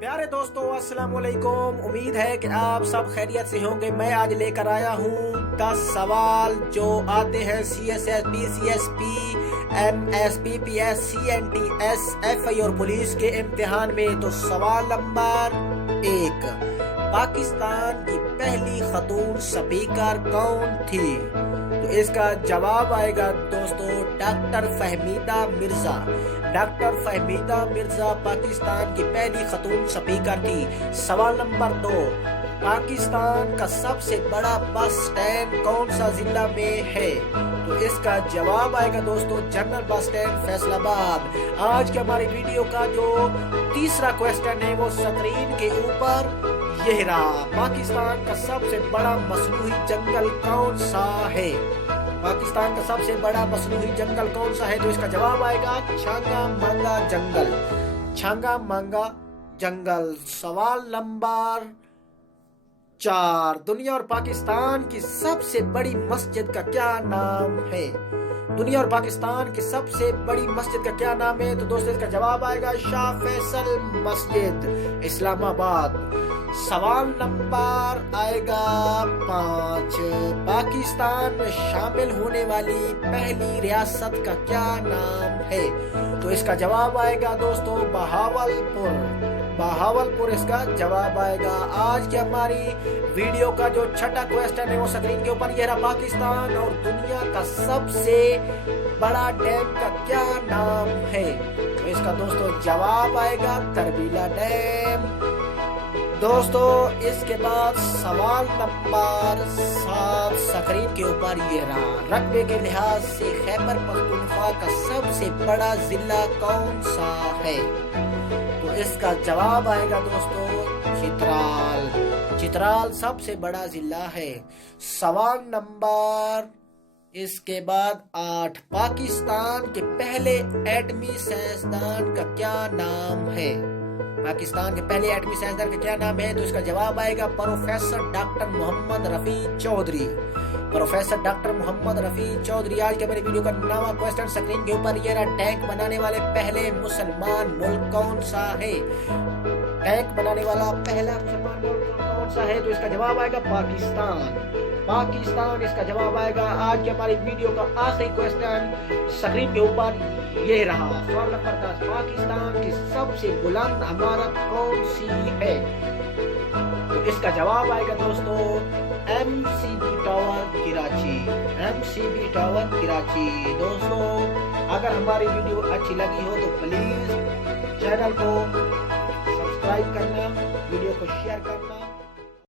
پیارے دوستو السلام علیکم، امید ہے کہ آپ سب خیریت سے ہوں گے۔ میں آج لے کر آیا ہوں 10 سوال جو آتے ہیں C S S P, C S P, M S P P S, C N T S, F I اور پولیس کے امتحان میں۔ تو سوال نمبر 1، پاکستان کی پہلی خاتون سپیکر کون تھی؟ تو اس کا جواب آئے گا دوستو ڈاکٹر فہمیدہ مرزا۔ ڈاکٹر فہمیدہ مرزا پاکستان کی پہلی خاتون سپیکر تھی۔ سوال نمبر 2، پاکستان کا سب سے بڑا بس سٹینڈ کون سا ضلع میں ہے؟ تو اس کا جواب آئے گا دوستو جنرل بس سٹینڈ فیصل آباد۔ آج کے ہماری ویڈیو کا جو تیسرا کوسٹن ہے وہ سکرین کے اوپر یہ رہا، پاکستان کا سب سے بڑا مصنوعی جنگل کون سا ہے؟ پاکستان کا سب سے بڑا مصنوعی جنگل کون سا ہے؟ تو اس کا جواب آئے گا چھانگا مانگا جنگل۔ چھانگا مانگا جنگل۔ سوال نمبر 4، دنیا اور پاکستان کی سب سے بڑی مسجد کا کیا نام ہے؟ دنیا اور پاکستان کی سب سے بڑی مسجد کا کیا نام ہے؟ تو دوستو اس کا جواب آئے گا شاہ فیصل مسجد، اسلام آباد۔ سوال نمبر آئے گا 5، پاکستان میں شامل ہونے والی پہلی ریاست کا کیا نام ہے؟ تو اس کا جواب آئے گا دوستو بہاولپور۔ بہاولپور اس کا جواب آئے گا۔ آج کی ہماری ویڈیو کا جو چھٹا کوسٹن ہے وہ سکرین کے اوپر یہ رہا، پاکستان اور دنیا کا سب سے بڑا ڈیم کا کیا نام ہے؟ تو اس کا دوستو جواب آئے گا تربیلا ڈیم۔ دوستو اس کے بعد سوال نمبر 7 سکرین کے اوپر یہ رہا، رقبے کے لحاظ سے خیبر پختونخوا کا سب سے بڑا ضلع کون سا ہے؟ تو اس کا جواب آئے گا دوستو چترال۔ چترال سب سے بڑا ضلع ہے۔ سوال نمبر اس کے بعد 8، پاکستان کے پہلے ایٹمی سائنسدان کا کیا نام ہے؟ پاکستان کے پہلے ایٹمی سائنسدان کا کیا نام ہے؟ تو اس کا جواب آئے گا پروفیسر ڈاکٹر محمد رفیع چودھری۔ پروفیسر ڈاکٹر محمد رفیع چودھری۔ آج کے میرے ویڈیو کا نواں کوسٹن سکرین کے اوپر یہ رہا، ٹینک بنانے والے پہلے مسلمان ملک کون سا ہے؟ ٹینک بنانے والا پہلا مسلمان ملک کون سا ہے؟ تو اس کا جواب آئے گا پاکستان۔ پاکستان اس کا جواب آئے گا۔ آج کی ہماری ویڈیو کا آخری کوسٹن سکرین کے اوپر یہ رہا، سوال نمبر 10، پاکستان کی سب سے بلند عمارت کون سی ہے؟ تو اس کا جواب آئے گا دوستو M C B tower Karachi. M C B tower Karachi. دوستو اگر ہماری ویڈیو اچھی لگی ہو تو پلیز چینل کو سبسکرائب کرنا، ویڈیو کو شیئر کرنا۔